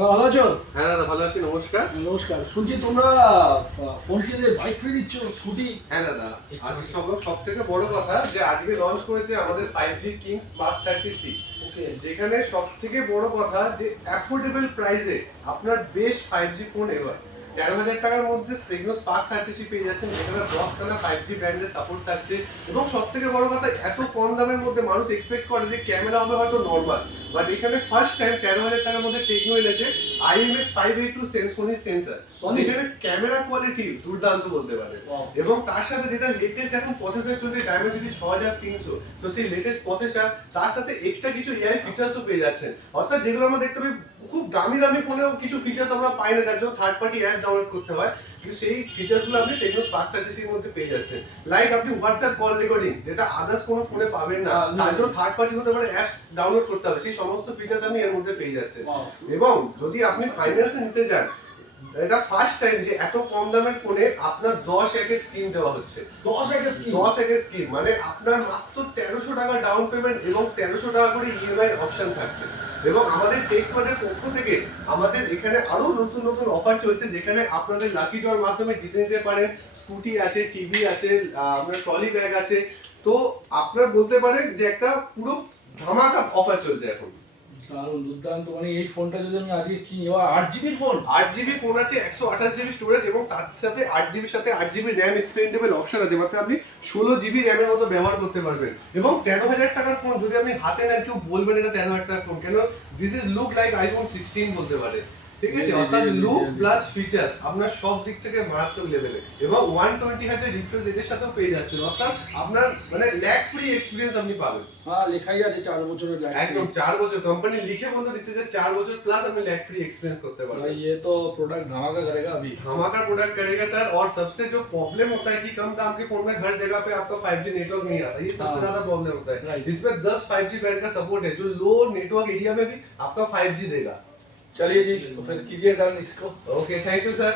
ভালো আছো? হ্যাঁ দাদা ভালো আছি, নমস্কার। নমস্কার। শুনছি তোমরা ফোন কিনলে বাইক ফ্রি দিচ্ছ, স্কুটি। হ্যাঁ দাদা, আজকে সব থেকে বড় কথা যে আজকে লঞ্চ করেছে আমাদের 5G কিং স্মার্ট 30C। ওকে। যেখানে সব থেকে বড় কথা যে অ্যাফোর্ডেবল প্রাইসে আপনার বেস্ট 5G ফোন এবার 13,000 টাকার মধ্যে টেকনো স্পার্ক 30C পেয়ে যাচ্ছেন, যেখানে 10খানা 5G ব্র্যান্ডের সাপোর্ট থাকছে। এবং সব থেকে বড় কথা, এত কম দামের মধ্যে মানুষ এক্সপেক্ট করে যে ক্যামেরা হবে হয়তো নর্মাল, বাট এখানে ফার্স্ট টাইম 13,000 টাকার মধ্যে টেকনো এনেছে IMX 582 সোনি সেন্সর, যেখানে ক্যামেরা কোয়ালিটি দুর্দান্ত বলতে পারে। এবং তার সাথে যেটা লেটেস্ট এখন প্রসেসর চলছে ডায়মেনসিটি 6300, তো সেই লেটেস্ট প্রসেসর তার সাথে এক্সট্রা কিছু এআই ফিচারসও পেয়ে যাচ্ছেন। অর্থাৎ যেগুলো আমরা দেখতে পাই খুব দামি দামি ফোনেও কিছু ফিচার্স আমরা পাই না, যার জন্য থার্ড পার্টি অ্যাপ ডাউনলোড করতে হয়, কিন্তু সেই ফিচারসগুলো আপনি টেকনো স্পার্ক 30C এর মধ্যে পেয়ে যাচ্ছেন। লাইক আপনি হোয়াটসঅ্যাপ কল রেকর্ডিং, যেটা আদার্স কোনো ফোনে পাবেন না, তার জন্য থার্ড পার্টি হতে পারে অ্যাপস ডাউনলোড করতে হবে, সেই সমস্ত ফিচার আপনি এর মধ্যে পেয়ে যাচ্ছেন। এবং যদি আপনি ফাইন্যান্সে নিতে যান, এটা ফার্স্ট টাইম যে এত কম দামের ফোনে আপনার 10 একের স্কিম দেওয়া হচ্ছে। 10 একের স্কিম? 10 একের স্কিম মানে আপনার মাত্র 1300 টাকা ডাউন পেমেন্ট এবং 1300 টাকা করে ইএমআই অপশন থাকছে। এবং আমাদের টেক্সমার্টের পক্ষ থেকে আমাদের এখানে আরো নতুন নতুন অফার চলছে, যেখানে আপনাদের লাকি ড্রর মাধ্যমে জিতে নিতে পারেন স্কুটি আছে, টিভি আছে, আপনার ট্রলি ব্যাগ আছে। তো আপনারা বলতে পারেন যে একটা পুরো ধামাকা অফার চলছে এখন। দারুণ, দুর্দান্ত। মানে এই ফোনটা যদি আমি আজকে কিনি, 8GB ফোন, 8GB ফোন আছে, 128GB স্টোরেজ, এবং তার সাথে 8GB সাথে 8GB র্যাম এক্সপেন্ডেবল অপশন আছে, মানে আপনি 16GB র্যামের মতো ব্যবহার করতে পারবেন। এবং 13,000 টাকার ফোন যদি আপনি হাতে নেন, কেউ বলবেন এটা 13,000 টাকার ফোন কেন, this is look like iPhone 16 বলতে পারে, ঠিক আছে? অর্থাৎ লুক প্লাস ফিচার্স আপনার সব দিক থেকে মারাত্মক লেভেলে। এবং 120 হার্টজের রিফ্রেশ রেটের সাথেও পেয়ে যাচ্ছেন, অর্থাৎ আপনার মানে ল্যাগ ফ্রি এক্সপেরিয়েন্স আপনি পাবেন। হ্যাঁ, লেখাই আছে 4 বছরের ল্যাগ। একদম 4 বছর কোম্পানি লিখে বলতে দিচ্ছে যে 4 বছর প্লাস আপনি ল্যাগ फ्री एक्सपीरियंस करते पारबें। भाई ये तो प्रोडक्ट धमाका करेगा अभी। धमाका प्रोडक्ट करेगा सर। और सबसे जो प्रॉब्लम होता है कि कम दाम के फोन में हर जगह पे आपका 5G नेटवर्क नहीं आता, ये सबसे ज्यादा प्रॉब्लम होता है। इसमें 10 5G बैंड का सपोर्ट है, जो लो नेटवर्क एरिया में भी आपका 5G देगा। चलिए जी, तो फिर कीजिए डन इसको। Okay, thank you sir.